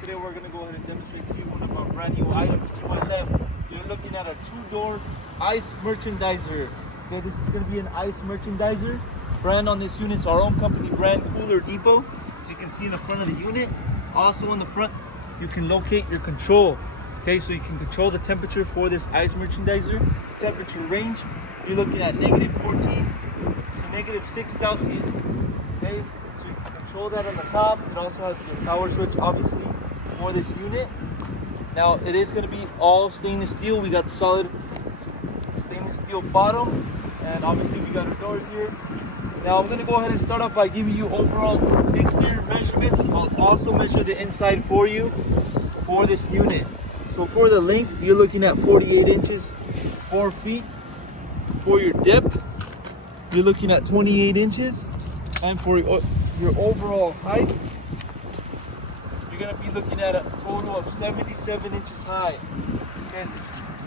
today we're going to go ahead and demonstrate to you one of our brand new items. To my left, you're looking at a two-door ice merchandiser. Okay, this is going to be an ice merchandiser. Brand on this unit is our own company brand, Cooler Depot. As you can see in the front of the unit, also in the front, you can locate your control. Okay, so you can control the temperature for this ice merchandiser. Temperature range, you're looking at -14 to -6 Celsius. Okay, so you can control that on the top. It also has your power switch, obviously, for this unit. Now, it is going to be all stainless steel. We got the solid stainless steel bottom, and obviously we got our doors here. Now, I'm going to go ahead and start off by giving you overall exterior measurements. I'll also measure the inside for you for this unit. So for the length, you're looking at 48 inches, 4 feet. For your depth, you're looking at 28 inches. And for your overall height, you're going to be looking at a total of 77 inches high. Okay.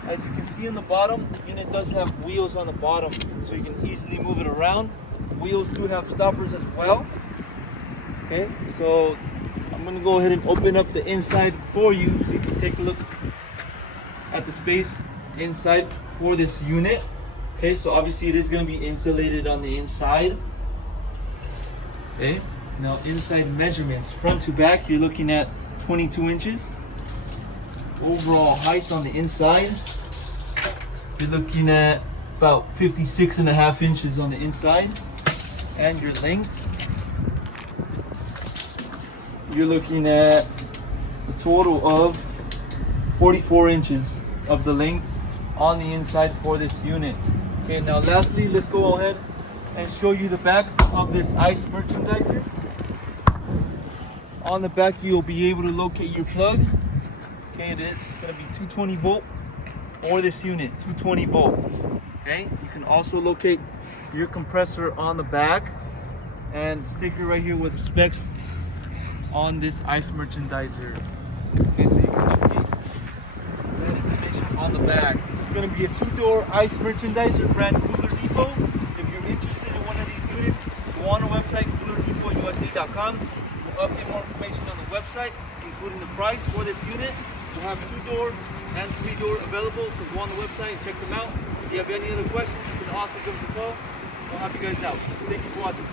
As you can see in the bottom, the unit does have wheels on the bottom, so you can easily move it around. Wheels do have stoppers as well. Okay, so I'm going to go ahead and open up the inside for you so you can take a look at the space inside for this unit. Okay, so obviously it is going to be insulated on the inside. Okay, now inside measurements, front to back, you're looking at 22 inches. Overall height on the inside, you're looking at about 56.5 inches on the inside. And your length, you're looking at a total of 44 inches of the length on the inside for this unit. Okay, now lastly, let's go ahead and show you the back of this ice merchandiser. On the back, you'll be able to locate your plug. Okay, it is going to be 220 volt or this unit, 220 volt. Okay, you can also locate your compressor on the back and sticker right here with the specs on this ice merchandiser. Okay, so you can locate that information on the back. This is going to be a two-door ice merchandiser, brand Cooler Depot. If you're interested in one of these units, go on our website, coolerdepot.usa.com. We'll update more information on the website, including the price for this unit. We'll have two-door and three-door available, so go on the website and check them out. If you have any other questions, you can also give us a call. We'll help you guys out. Thank you for watching.